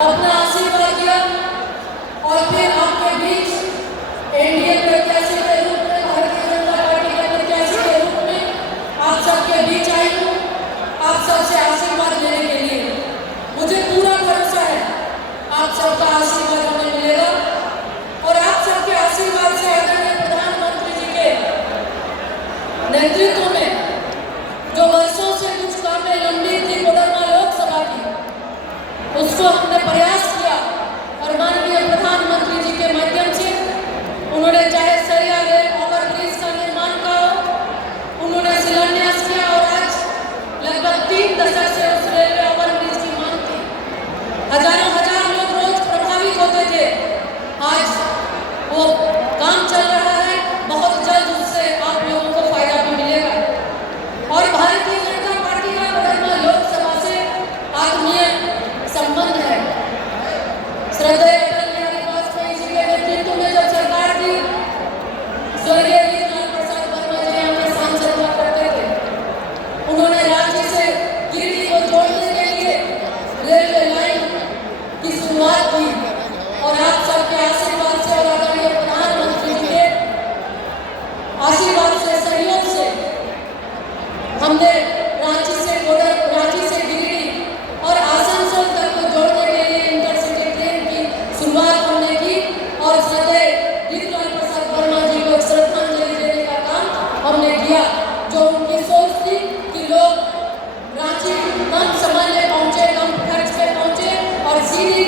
अपना आशीर्वाद दिया और फिर आपके बीच एनडीए प्रत्याशी के रूप में, भारतीय जनता पार्टी के प्रत्याशी के रूप में आप सबके बीच आई हूँ, आप सबसे आशीर्वाद लेने के लिए। मुझे पूरा भरोसा है आप सबका आशीर्वाद हमें मिलेगा और आप सबके आशीर्वाद से आदरणीय प्रधानमंत्री जी के नेतृत्व में जो वर्षों से कुछ कामें लंबी थी कोडरमा लोकसभा की, उसको हमने प्रयास किया और माननीय प्रधानमंत्री जी के माध्यम से उन्होंने चाहे सरिया रेल ओवरब्रिज का निर्माण का हो, उन्होंने शिलान्यास किया और आज लगभग 3 दशक से उस रेलवे ओवरब्रिज की मांग थी। हजारों लोग रोज प्रभावित होते थे। आज वो काम चल रहा है, बहुत जल्द उससे आप लोगों को फायदा भी मिलेगा। और भारतीय जनता पार्टी का कोडरमा लोकसभा से आत्मीय संबंध है। श्रद्धेय अटल बिहारी वाजपेयी जी के नेतृत्व में जब सरकार थी, स्वर्गीय लीलाराम प्रसाद वर्मा जी यहाँ के सांसद हुआ करते थे। उन्होंने रांची से गिरिडीह को जोड़ने के लिए रेलवे लाइन की शुरुआत की और आप सबके आशीर्वाद से और आदरणीय प्रधानमंत्री जी के आशीर्वाद से, सहयोग से हमने रांची से गिरिडीह और आसनसोल तक को जोड़ने के लिए इंटरसिटी ट्रेन की शुरुआत हमने की और श्रद्धेय लीलाराम प्रसाद वर्मा जी को श्रद्धांजलि देने का काम हमने किया। जो उनकी सोच थी कि लोग रांची कम समय में पहुंचे, कम खर्च पे पहुंचे और सीधी